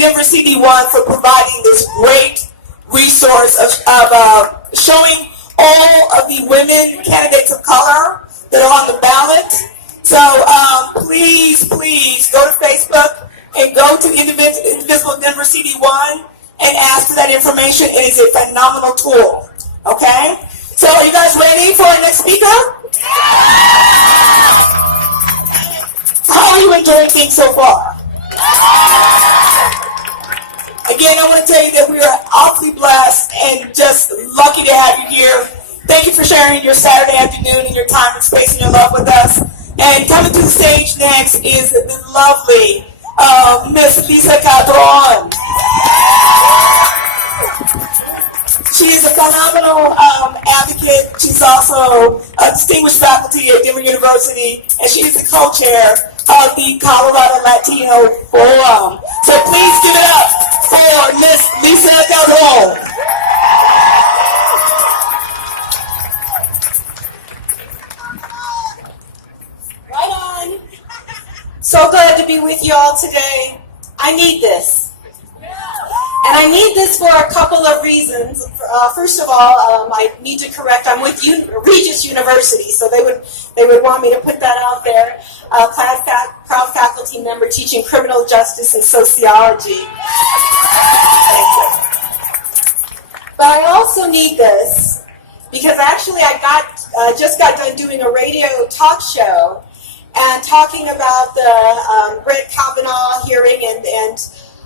Denver CD1 for providing this great resource of showing all of the women candidates of color that are on the ballot. So please go to Facebook and go to Invisible Denver CD1 and ask for that information. It is a phenomenal tool. Okay? So are you guys ready for our next speaker? How are you enjoying things so far? Again, I want to tell you that we are awfully blessed and just lucky to have you here. Thank you for sharing your Saturday afternoon and your time and space and your love with us. And coming to the stage next is the lovely Miss Lisa Calderon. She is a phenomenal advocate. She's also a distinguished faculty at Denver University, and she is the co-chair of the Colorado Latino Forum. So please give it up for Miss Lisa Calderon. Right on. So glad to be with you all today. I need this. And I need this for a couple of reasons. First of all, I need to correct, I'm with Regis University, so they would want me to put that out there. Proud faculty member teaching criminal justice and sociology. But I also need this because actually I just got done doing a radio talk show and talking about the Brett Kavanaugh hearing and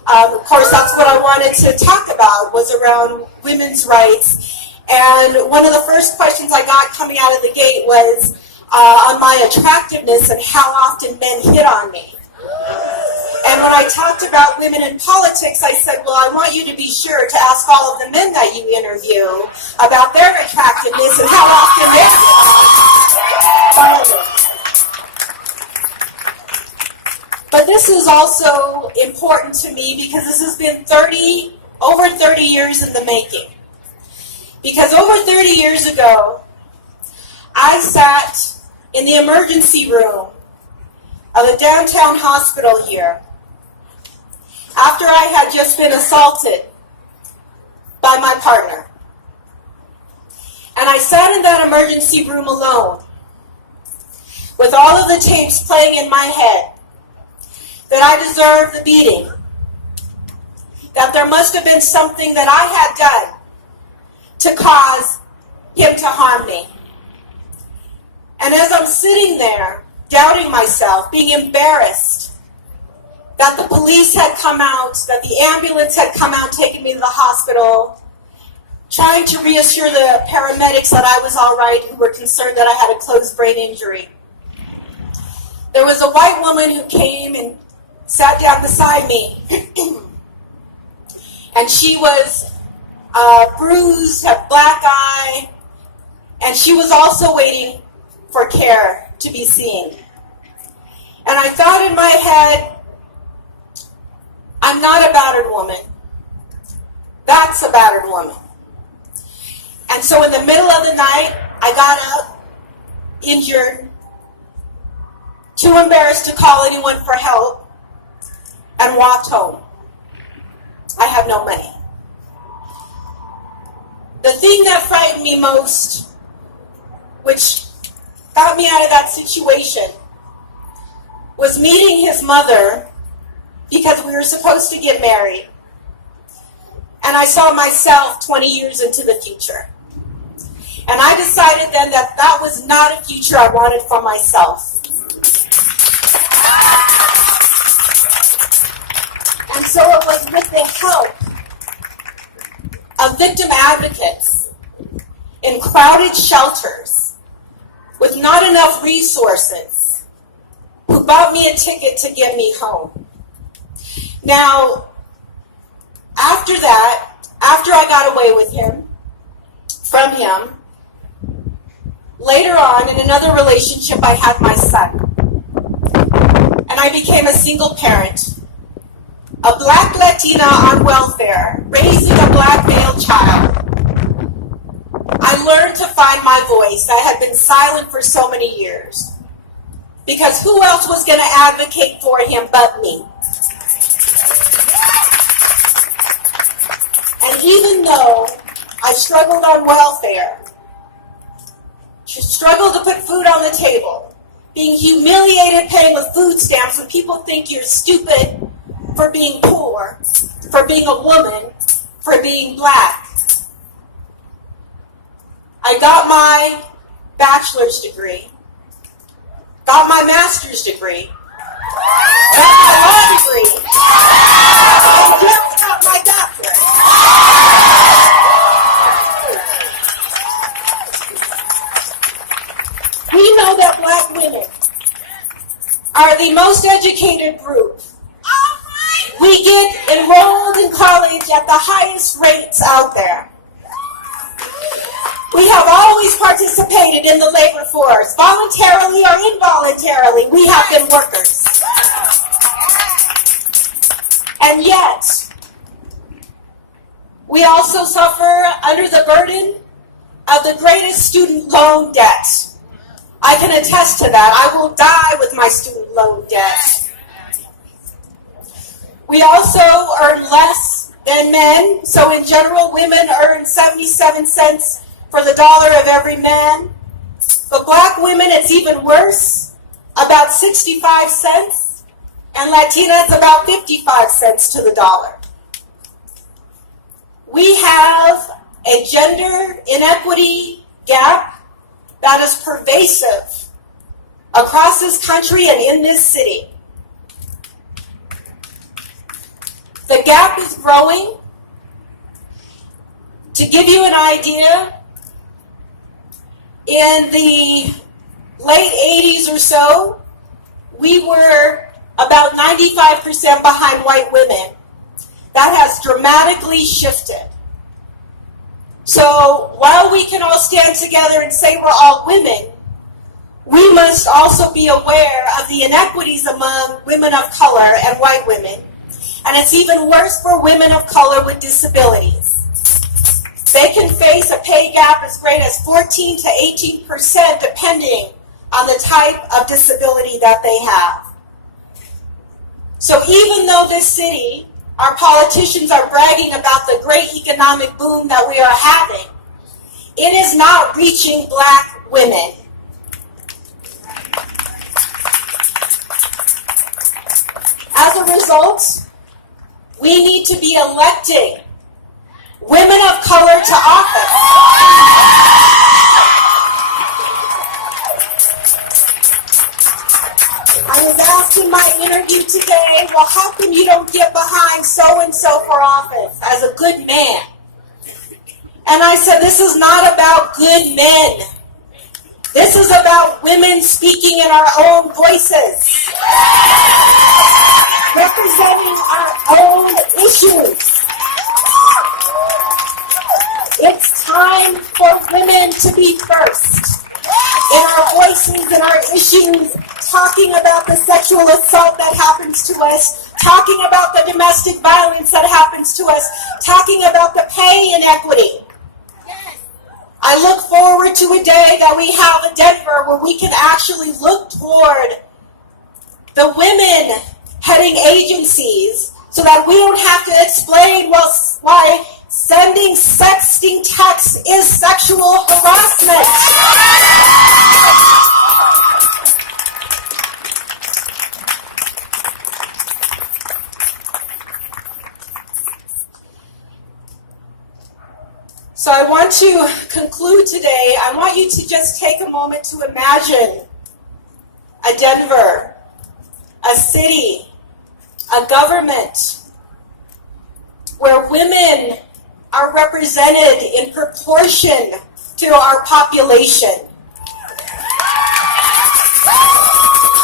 of course, that's what I wanted to talk about, was around women's rights. And one of the first questions I got coming out of the gate was on my attractiveness and how often men hit on me. And when I talked about women in politics, I said, well, I want you to be sure to ask all of the men that you interview about their attractiveness and how often they hit on me. But this is also important to me because this has been over 30 years in the making. Because over 30 years ago, I sat in the emergency room of the downtown hospital here after I had just been assaulted by my partner. And I sat in that emergency room alone with all of the tapes playing in my head that I deserved the beating, that there must have been something that I had done to cause him to harm me. And as I'm sitting there, doubting myself, being embarrassed that the police had come out, that the ambulance had come out, taken me to the hospital, trying to reassure the paramedics that I was all right, who were concerned that I had a closed brain injury. There was a white woman who came and sat down beside me, and she was bruised, had black eye, and she was also waiting for care to be seen. And I thought in my head, I'm not a battered woman. That's a battered woman. And so in the middle of the night, I got up, injured, too embarrassed to call anyone for help, and walked home. I have no money. The thing that frightened me most, which got me out of that situation, was meeting his mother because we were supposed to get married. And I saw myself 20 years into the future. And I decided then that that was not a future I wanted for myself. And so it was with the help of victim advocates in crowded shelters with not enough resources who bought me a ticket to get me home. Now, after that, after I got away from him, later on in another relationship I had my son. And I became a single parent. A black Latina on welfare, raising a black male child. I learned to find my voice. I had been silent for so many years. Because who else was going to advocate for him but me? even though I struggled on welfare, struggled to put food on the table, being humiliated paying with food stamps when people think you're stupid for being poor, for being a woman, for being black. I got my bachelor's degree, got my master's degree, got my law degree, and just got my doctorate. We know that black women are the most educated group. We get enrolled in college at the highest rates out there. We have always participated in the labor force, voluntarily or involuntarily. We have been workers. And yet, we also suffer under the burden of the greatest student loan debt. I can attest to that. I will die with my student loan debt. We also earn less than men. So in general, women earn 77 cents for the dollar of every man. But black women, it's even worse, about 65 cents. And Latinas, about 55 cents to the dollar. We have a gender inequity gap that is pervasive across this country and in this city. The gap is growing. To give you an idea, in the late 80s or so, we were about 95% behind white women. That has dramatically shifted. So while we can all stand together and say we're all women, we must also be aware of the inequities among women of color and white women. And it's even worse for women of color with disabilities. They can face a pay gap as great as 14 to 18% depending on the type of disability that they have. So even though this city, our politicians are bragging about the great economic boom that we are having, it is not reaching black women. As a result, we need to be electing women of color to office. I was asked in my interview today, well, how come you don't get behind so-and-so for office as a good man? And I said, this is not about good men. This is about women speaking in our own voices, representing our own issues. It's time for women to be first in our voices and our issues, talking about the sexual assault that happens to us, talking about the domestic violence that happens to us, talking about the pay inequity. I look forward to a day that we have in Denver where we can actually look toward the women heading agencies so that we don't have to explain why sending sexting texts is sexual harassment. So I want to conclude today. I want you to just take a moment to imagine a Denver, a city, a government where women are represented in proportion to our population.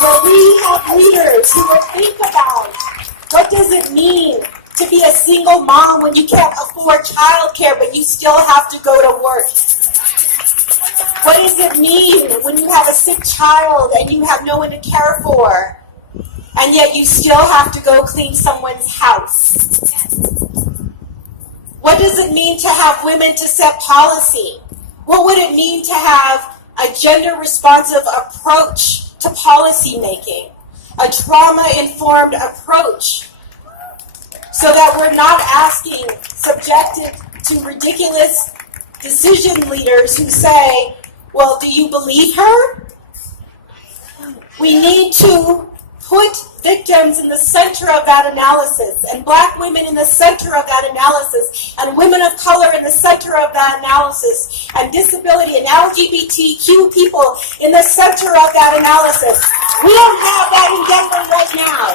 Where we have leaders who will think about what does it mean to be a single mom when you can't afford childcare but you still have to go to work? What does it mean when you have a sick child and you have no one to care for and yet you still have to go clean someone's house? What does it mean to have women to set policy? What would it mean to have a gender-responsive approach to policy making, a trauma-informed approach, so that we're not asking subjective to ridiculous decision leaders who say, well, do you believe her? We need to put victims in the center of that analysis, and Black women in the center of that analysis, and women of color in the center of that analysis, and disability and LGBTQ people in the center of that analysis. We don't have that in Denver right now.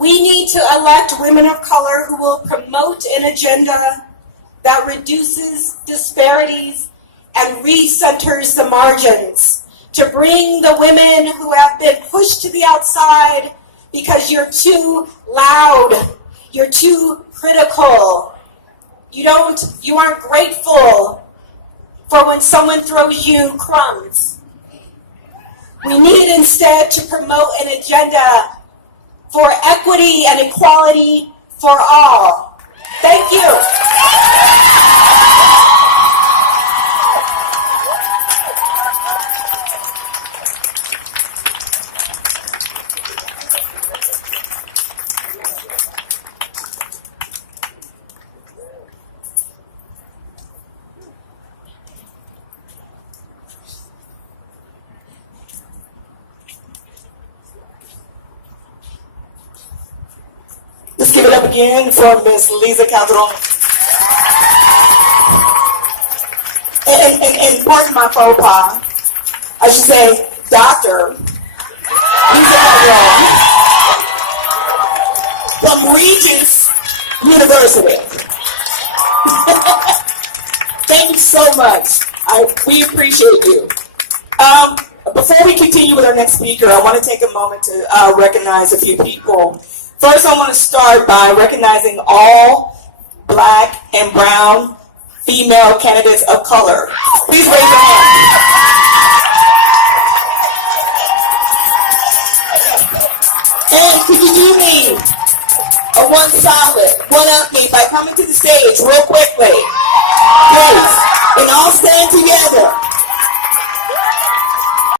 We need to elect women of color who will promote an agenda that reduces disparities and recenters the margins, to bring the women who have been pushed to the outside because you're too loud, you're too critical, you aren't grateful for when someone throws you crumbs. We need instead to promote an agenda for equity and equality for all. Thank you. Let's give it up again for Miss Lisa Calderon. And pardon my faux pas, I should say Dr. Lisa Calderon from Regis University. Thank you so much. We appreciate you. Before we continue with our next speaker, I want to take a moment to recognize a few people. First, I want to start by recognizing all Black and brown female candidates of color. Please raise your hands. And could you do me a one solid, one up me by coming to the stage real quickly? Please. And all stand together.